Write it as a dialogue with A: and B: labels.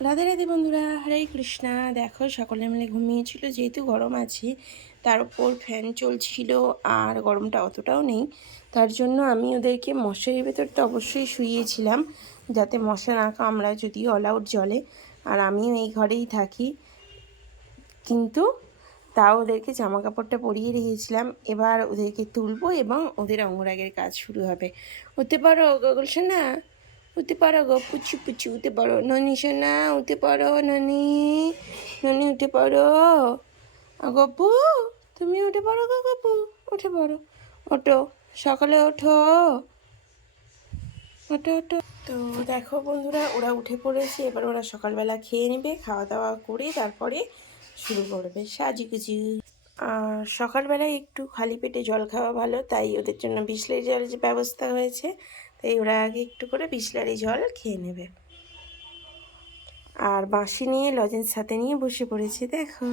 A: রাধে রাধে বন্ধুরা, হরে কৃষ্ণা। দেখো, সকলে মিলে ঘুমিয়েছিল যেহেতু গরম আছে, তার উপর ফ্যান চলছিল আর গরমটা অতটাও নেই। তার জন্য আমি ওদেরকে মশারির ভেতর তো অবশ্যই শুইয়েছিলাম, যাতে মশা না কামড়ায়, যদিও অল আউট জলে। আর আমিও এই ঘরেই থাকি। কিন্তু তাও ওদেরকে জামা কাপড়টা পরিয়ে রেখেছিলাম। এবার ওদেরকে তুলবো এবং ওদের অঙ্গরাগের কাজ শুরু হবে। হতে পারো গগল সোনা উঠতে পারো গো, পুচু পুচু উঠতে পারো। ননি সোনা, উঠতে পারো ননি ননি উঠে পারো। গপু তুমি উঠে পারো গো গপু উঠে পারো ওঠো, সকালে ওঠো। ওঠো ওঠো। তো দেখো বন্ধুরা, ওরা উঠে পড়েছে, এবার ওরা সকালবেলা খেয়ে নেবে খাওয়া দাওয়া করে তারপরে শুরু করবে সাজুগুজু। আর সকালবেলায় একটু খালি পেটে জল খাওয়া ভালো, তাই ওদের জন্য বিসলারি জলের ব্যবস্থা হয়েছে। তাই ওরা আগে একটু করে বিসলারি জল খেয়ে নেবে। আর বাঁশি নিয়ে লজেন্স সাথে নিয়ে বসে পড়েছি, দেখো।